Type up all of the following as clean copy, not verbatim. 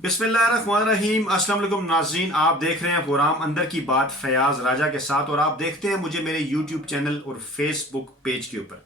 बिस्मिल्लाहिर्रहमानिर्रहीम। अस्सलाम वालेकुम नाज़रीन, आप देख रहे हैं प्रोग्राम अंदर की बात फयाज राजा के साथ और आप देखते हैं मुझे मेरे यूट्यूब चैनल और फेसबुक पेज के ऊपर।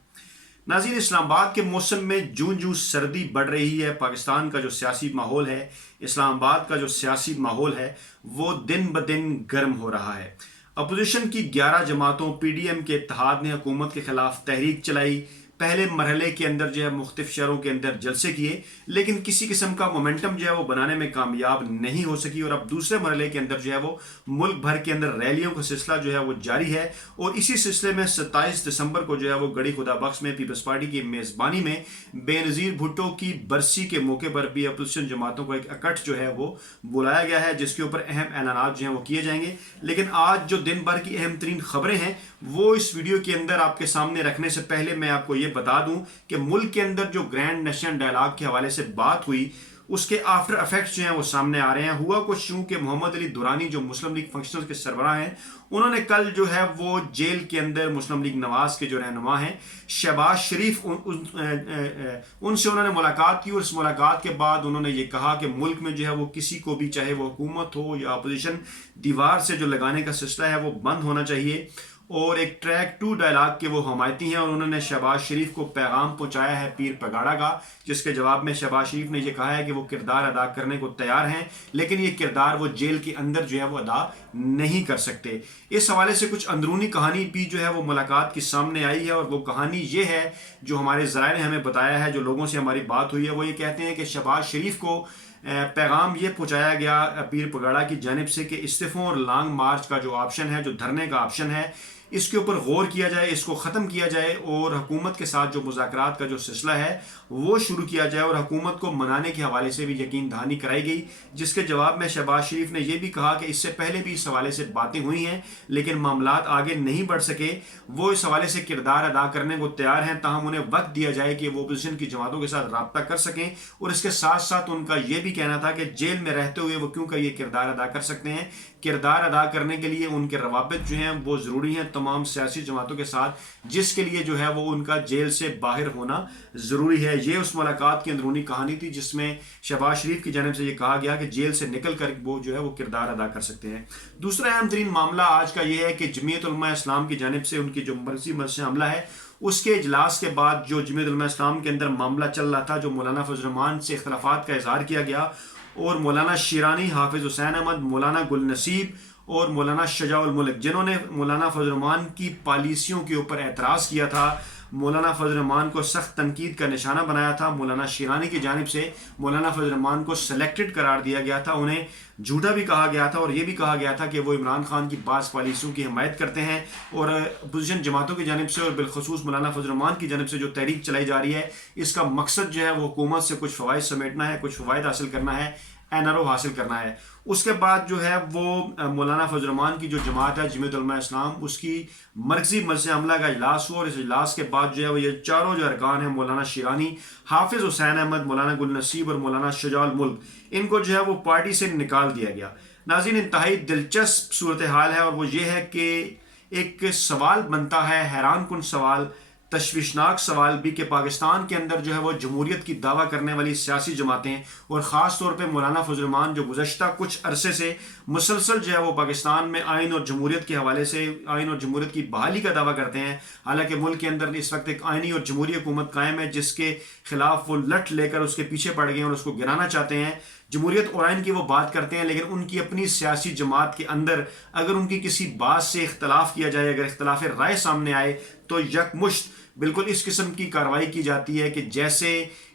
नाज़रीन, इस्लामाबाद के मौसम में जूं जूं सर्दी बढ़ रही है, पाकिस्तान का जो सियासी माहौल है, इस्लामाबाद का जो सियासी माहौल है, वो दिन ब दिन गर्म हो रहा है। अपोजिशन की 11 जमातों PDM के इत्तेहाद ने हुकूमत के खिलाफ तहरीक चलाई। पहले मरहले के अंदर जो है मुख्तलिफ शहरों के अंदर जलसे किए, लेकिन किसी किस्म का मोमेंटम जो है वो बनाने में कामयाब नहीं हो सकी और अब दूसरे मरहले के अंदर जो है वो मुल्क भर के अंदर रैलियों का सिलसिला जो है वो जारी है। और इसी सिलसिले में 27 दिसंबर को जो है वो गड़ी खुदा बख्श में पीपल्स पार्टी की मेज़बानी में बेनज़ीर भुट्टो की बरसी के मौके पर भी अपोजिशन जमातों को एक इकट्ठ जो है वो बुलाया गया है, जिसके ऊपर अहम ऐलानात जो हैं वो किए जाएंगे। लेकिन आज जो दिन भर की अहम तरीन खबरें हैं वो इस वीडियो के अंदर आपके सामने रखने से पहले मैं आपको ये बता दूं कि मुल्क के अंदर जो ग्रैंड नेशनल डायलॉग के हवाले से बात हुई उसके आफ्टर इफेक्ट्स जो हैं वो सामने आ रहे हैं। हुआ कुछ यूं कि मोहम्मद अली दुरानी जो मुस्लिम लीग फंक्शनल के सरबराह हैं, उन्होंने कल जो है वो जेल के अंदर मुस्लिम लीग नवाज के जो रहनुमा हैं शहबाज शरीफ उनसे उन्होंने मुलाकात की और इस मुलाकात के बाद उन्होंने ये कहा कि मुल्क में जो है वो किसी को भी, चाहे वो हुकूमत हो या अपोजिशन, दीवार से जो लगाने का सिलसिला है वो बंद होना चाहिए। और एक ट्रैक 2 डायलॉग के वो हमायती हैं और उन्होंने शहबाज शरीफ को पैगाम पहुंचाया है पीर पगाड़ा का, जिसके जवाब में शहबाज शरीफ ने यह कहा है कि वो किरदार अदा करने को तैयार हैं, लेकिन ये किरदार वो जेल के अंदर जो है वो अदा नहीं कर सकते। इस हवाले से कुछ अंदरूनी कहानी भी जो है वो मुलाकात की सामने आई है और वो कहानी ये है जो हमारे ज़राए ने हमें बताया है, जो लोगों से हमारी बात हुई है। वो ये कहते हैं कि शहबाज शरीफ को पैगाम ये पहुंचाया गया पीर पगाड़ा की जानिब से कि इस्तीफों और लॉन्ग मार्च का जो ऑप्शन है, जो धरने का ऑप्शन है, इसके ऊपर गौर किया जाए, इसको ख़त्म किया जाए और हुकूमत के साथ जो मुज़ाकरात का जो सिलसिला है वो शुरू किया जाए और हुकूमत को मनाने के हवाले से भी यकीन दहानी कराई गई। जिसके जवाब में शहबाज शरीफ ने यह भी कहा कि इससे पहले भी इस हवाले से बातें हुई हैं लेकिन मामलात आगे नहीं बढ़ सके। वो इस हवाले से किरदार अदा करने को तैयार हैं, ताहम उन्हें वक्त दिया जाए कि वो अपोजिशन की जमातों के साथ रब्ता कर सकें। और इसके साथ साथ उनका यह भी कहना था कि जेल में रहते हुए वो क्यों कर ये किरदार अदा कर सकते हैं। किरदार अदा करने के लिए उनके रवाबित जो हैं वो ज़रूरी हैं तमाम सियासी जमातों के साथ, जिसके लिए जो है वो उनका जेल से बाहर होना ज़रूरी है। ये उस मुलाकात की अंदरूनी कहानी थी जिसमें शहबाज शरीफ की जानिब से ये कहा गया कि जेल से निकल कर वो जो है वो किरदार अदा कर सकते हैं। दूसरा अहम तरीन मामला आज का ये है कि जमीयत उलमा इस्लाम की जानिब से उनकी जो मर्जी से हमला है, उसके इजलास के बाद जो जमीयत उलमा इस्लाम के अंदर मामला चल रहा था, जो मौलाना फजल रहमान से इख्तलाफात का इजहार किया गया और मौलाना शिरानी, हाफिज हुसैन अहमद, मौलाना गुल नसीब और मौलाना शजाउल मुल्क, जिन्होंने मौलाना फजल रहमान की पॉलिसियों के ऊपर एतराज़ किया था, मौलाना फजल रहमान को सख्त तनकीद का निशाना बनाया था। मौलाना शिरानी की जानिब से मौलाना फजल रहमान को सेलेक्टेड करार दिया गया था, उन्हें झूठा भी कहा गया था और ये भी कहा गया था कि वो इमरान खान की बाज़ पॉलिसियों की हमायत करते हैं। और अपोजिशन जमातों की जानिब से और बिलखसूस मौलाना फजल रहमान की जानिब से जो तहरीक चलाई जा रही है, इसका मकसद जो है वो हुकूमत से कुछ फ़वाइद समेटना है, कुछ फ़वाइद हासिल करना है, NRO हासिल करना है। उसके बाद जो है वो मौलाना फजल रहमान की जो जमात है जमीयत उलमा इस्लाम, उसकी मरकजी मजलिस अमला का इजलास हुआ और इस इजलास के बाद जो है वो ये चारों जो अरकान हैं, मौलाना शिरानी, हाफिज हुसैन अहमद, मौलाना गुल नसीब और मौलाना शजाउल मुल्क, इनको जो है वो पार्टी से निकाल दिया गया। नाज़रीन, इंतहाई दिलचस्प सूरत हाल है और वो ये है कि एक सवाल बनता है, हैरान कुन सवाल, तशवीशनाक सवाल भी, कि पाकिस्तान के अंदर जो है वो जमहूरियत की दावा करने वाली सियासी जमातें और ख़ास तौर पे मौलाना फजल रहमान जो गुज़श्ता कुछ अरसे से मुसलसल जो है वो पाकिस्तान में आइन और जमहूरियत के हवाले से आइन और जमहूरियत की बहाली का दावा करते हैं। हालांकि मुल्क के अंदर इस वक्त एक आइनी और जमहूरी हुकूमत कायम है जिसके खिलाफ वो लट लेकर उसके पीछे पड़ गए और उसको गिराना चाहते हैं। जमहूरियत और आइन की वो बात करते हैं, लेकिन उनकी अपनी सियासी जमात के अंदर अगर उनकी किसी बात से इख्तलाफ किया जाए, अगर इख्तलाफ राय सामने आए तो यकमुश्त बिल्कुल इस किस्म की कार्रवाई की जाती है कि जैसे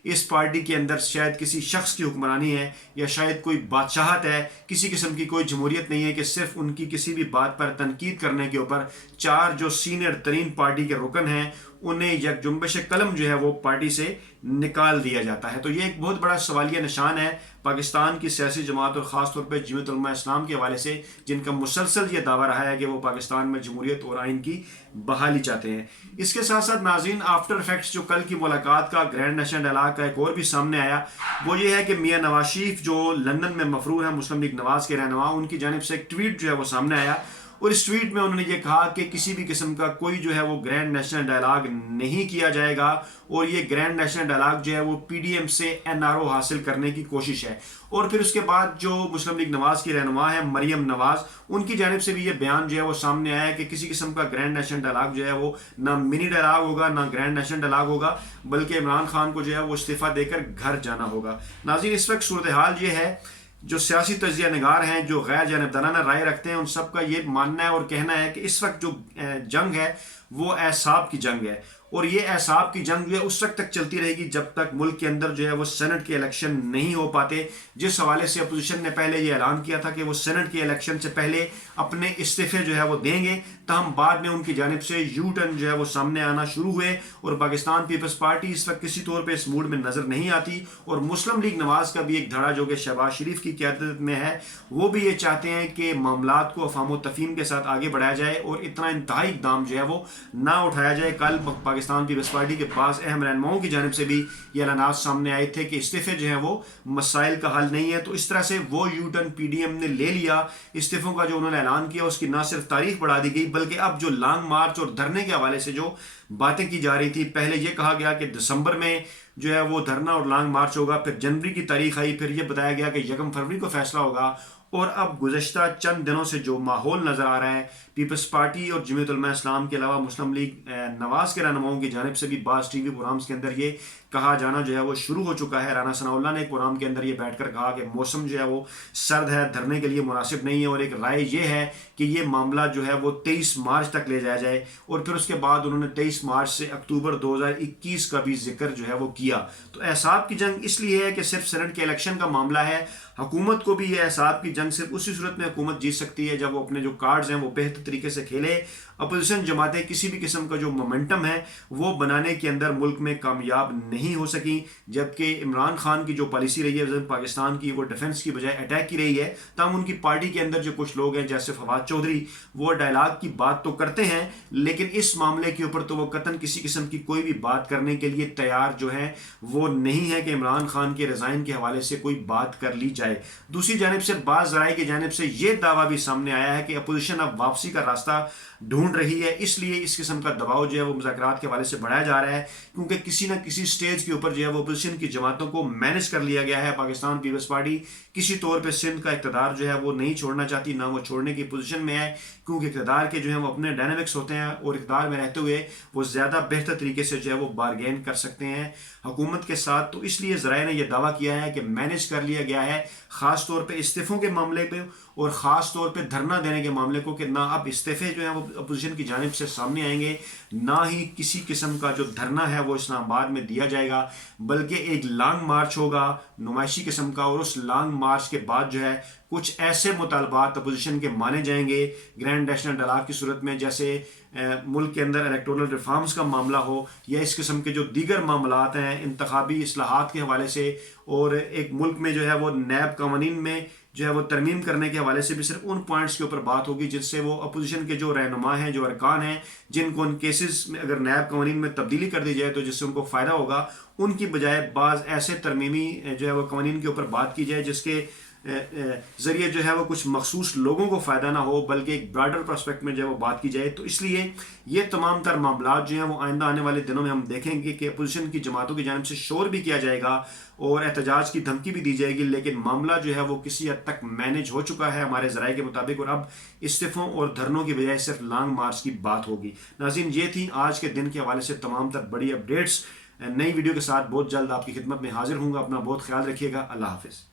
इस पार्टी के अंदर शायद किसी शख्स की हुक्मरानी है या शायद कोई बादशाहत है, किसी किस्म की कोई जमहूरियत नहीं है कि सिर्फ उनकी किसी भी बात पर तनकीद करने के ऊपर 4 जो सीनियर तरीन पार्टी के रुकन हैं उन्हें यकजुम्बिश कलम जो है वो पार्टी से निकाल दिया जाता है। तो ये एक बहुत बड़ा सवालिया निशान है पाकिस्तान की सियासी जमात और ख़ास तौर पर जमीयत उलमा इस्लाम के हवाले से, जिनका मुसलसल ये दावा रहा है कि वो पाकिस्तान में जमहूरियत और आइन की बहाली चाहते हैं। इसके साथ साथ नाज़रीन, आफ्टर इफेक्ट्स जो कल की मुलाकात का ग्रैंड नेशनल डायलॉग का एक और भी सामने आया, वो ये है कि मियाँ नवाज शरीफ जो लंदन में मफरूर है मुस्लिम लीग नवाज के रहनुमा, उनकी जानिब से एक ट्वीट जो है वो सामने आया اور اس ٹویٹ میں انہوں نے یہ کہا کہ کسی بھی قسم کا کوئی جو ہے وہ گرینڈ نیشنل ڈائلاگ نہیں کیا جائے گا اور یہ گرینڈ نیشنل ڈائلاگ جو ہے وہ پی ڈی ایم سے NRO حاصل کرنے کی کوشش ہے. اور پھر اس کے بعد جو مسلم لیگ نواز کی رہنما ہے مریم نواز، ان کی جانب سے بھی یہ بیان جو ہے وہ سامنے آیا ہے کہ کسی قسم کا گرینڈ نیشنل ڈائلاگ جو ہے وہ نہ منی ڈائلاگ ہوگا نہ گرینڈ نیشنل ڈائلاگ ہوگا، بلکہ عمران خان کو جو ہے وہ استعفیٰ دے کر گھر جانا ہوگا. ناظرین، اس وقت صورتحال یہ ہے، جو سیاسی تجزیہ نگار ہیں، جو غیر جانبدارانہ رائے رکھتے ہیں، ان سب کا یہ ماننا ہے اور کہنا ہے کہ اس وقت جو جنگ ہے وہ اعصاب کی جنگ ہے، اور یہ اعصاب کی جنگ جو ہے اس وقت تک چلتی رہے گی جب تک ملک کے اندر جو ہے وہ سینٹ کے الیکشن نہیں ہو پاتے. جس حوالے سے اپوزیشن نے پہلے یہ اعلان کیا تھا کہ وہ سینٹ کے الیکشن سے پہلے اپنے استعفے جو ہے وہ دیں گے، تاہم بعد میں ان کی جانب سے یو ٹرن جو ہے وہ سامنے آنا شروع ہوئے اور پاکستان پیپلز پارٹی اس وقت کسی طور پہ اس موڈ میں نظر نہیں آتی. اور مسلم لیگ نواز کا بھی ایک دھڑا جو کہ شہباز شریف کی قیادت میں ہے، وہ بھی یہ چاہتے ہیں کہ معاملات کو افہام و تفہیم کے ساتھ آگے بڑھایا جائے اور اتنا انتہائی اقدام جو ہے وہ نہ اٹھایا جائے. کل پاکستان پیپلز پارٹی کے بعض اہم رہنماؤں کی جانب سے بھی یہ اعلانات سامنے آئے تھے کہ استعفے جو ہیں وہ مسائل کا حل نہیں ہے. تو اس طرح سے وہ U turn P D M نے لے لیا. استعفوں کا جو انہوں نے اعلان کیا اس کی نہ صرف تاریخ بڑھا دی گئی، بلکہ اب جو لانگ مارچ اور دھرنے کے حوالے سے جو باتیں کی جا رہی تھی، پہلے یہ کہا گیا کہ دسمبر میں جو ہے وہ دھرنا اور لانگ مارچ ہوگا، پھر جنوری کی تاریخ آئی، پھر یہ بتایا گیا کہ 1 فروری کو فیصلہ ہوگا. اور اب گزشتہ چند دنوں سے جو ماحول نظر آ رہا ہے، پیپلز پارٹی اور جمعیت علماء اسلام کے علاوہ مسلم لیگ نواز کے رہنماؤں کی جانب سے بھی بعض ٹی وی پروگرامز کے اندر یہ کہا جانا جو ہے وہ شروع ہو چکا ہے. رانا ثناء اللہ نے ایک پروگرام کے اندر یہ بیٹھ کر کہا کہ موسم جو ہے وہ سرد ہے، دھرنے کے لیے مناسب نہیں ہے، اور ایک رائے یہ ہے کہ یہ معاملہ جو ہے وہ 23 مارچ تک لے جایا جائے. اور پھر اس کے بعد انہوں نے 23 مارچ سے اکتوبر 2021 کا بھی ذکر جو ہے وہ کیا. تو اعصاب کی جنگ اس لیے ہے کہ صرف سینٹ کے الیکشن کا معاملہ ہے. حکومت کو بھی یہ اعصاب کی جنگ صرف اسی صورت میں حکومت جیت سکتی ہے جب وہ اپنے جو کارڈز ہیں وہ بہتر طریقے سے کھیلے. اپوزیشن جماعتیں کسی بھی قسم کا جو مومنٹم ہے وہ بنانے کے اندر ملک میں کامیاب نہیں ہو سکیں، جبکہ عمران خان کی جو پالیسی رہی ہے پاکستان کی، وہ ڈیفنس کی بجائے اٹیک کی رہی ہے. تاہم ان کی پارٹی کے اندر جو کچھ لوگ ہیں جیسے فواد چودھری، وہ ڈائلاگ کی بات تو کرتے ہیں لیکن اس معاملے کے اوپر تو وہ قطعاً کسی قسم کی کوئی بھی بات کرنے کے لیے تیار جو ہے وہ نہیں ہے کہ عمران خان کے ریزائن کے حوالے سے کوئی بات کر لی جائے. دوسری جانب سے بعض ذرائع کی جانب سے یہ دعویٰ بھی سامنے آیا ہے کہ اپوزیشن اب واپسی کا راستہ ڈھونڈ رہی ہے، اس لیے اس قسم کا دباؤ جو ہے وہ مذاکرات کے حوالے سے بڑھایا جا رہا ہے، کیونکہ کسی نہ کسی سٹیج کے اوپر جو ہے وہ اپوزیشن کی جماعتوں کو مینج کر لیا گیا ہے. پاکستان پیپلز پارٹی کسی طور پہ سندھ کا اقتدار جو ہے وہ نہیں چھوڑنا چاہتی، نہ وہ چھوڑنے کی پوزیشن میں ہے، کیونکہ اقتدار کے جو ہیں وہ اپنے ڈائنامکس ہوتے ہیں اور اقتدار میں رہتے ہوئے وہ زیادہ بہتر طریقے سے جو ہے وہ بارگین کر سکتے ہیں حکومت کے ساتھ. تو اس لیے ذرائع نے یہ دعویٰ کیا ہے کہ مینج کر لیا گیا ہے، خاص طور پہ استعفوں کے معاملے پہ اور خاص طور پہ دھرنا دینے کے معاملے کو، کہ نہ اب استعفے جو ہیں وہ اپوزیشن کی جانب سے سامنے آئیں گے، نہ ہی کسی قسم کا جو دھرنا ہے وہ اسلام آباد میں دیا جائے گا، بلکہ ایک لانگ مارچ ہوگا نمائشی قسم کا. اور اس لانگ مارچ کے بعد جو ہے کچھ ایسے مطالبات اپوزیشن کے مانے جائیں گے گرینڈ نیشنل ڈائلاگ کی صورت میں، جیسے ملک کے اندر الیکٹورل ریفارمز کا معاملہ ہو یا اس قسم کے جو دیگر معاملات ہیں انتخابی اصلاحات کے حوالے سے، اور ایک ملک میں جو ہے وہ نیب قوانین میں جو ہے وہ ترمیم کرنے کے حوالے سے بھی صرف ان پوائنٹس کے اوپر بات ہوگی جس سے وہ اپوزیشن کے جو رہنما ہیں، جو ارکان ہیں، جن کو ان کیسز میں اگر نیب قوانین میں تبدیلی کر دی جائے تو جس سے ان کو فائدہ ہوگا، ان کی بجائے بعض ایسے ترمیمی جو ہے وہ قوانین کے اوپر بات کی جائے جس کے ذریعے جو ہے وہ کچھ مخصوص لوگوں کو فائدہ نہ ہو بلکہ ایک براڈر پرسپیکٹ میں جو ہے وہ بات کی جائے. تو اس لیے یہ تمام تر معاملات جو ہیں وہ آئندہ آنے والے دنوں میں ہم دیکھیں گے کہ اپوزیشن کی جماعتوں کی جانب سے شور بھی کیا جائے گا اور احتجاج کی دھمکی بھی دی جائے گی، لیکن معاملہ جو ہے وہ کسی حد تک مینج ہو چکا ہے ہمارے ذرائع کے مطابق، اور اب استعفوں اور دھرنوں کی بجائے صرف لانگ مارچ کی بات ہوگی. ناظرین، یہ تھی آج کے دن کے حوالے سے تمام تر بڑی اپڈیٹس. نئی ویڈیو کے ساتھ بہت جلد آپ کی خدمت میں حاضر ہوں گا. اپنا بہت خیال رکھیے گا. اللہ حافظ.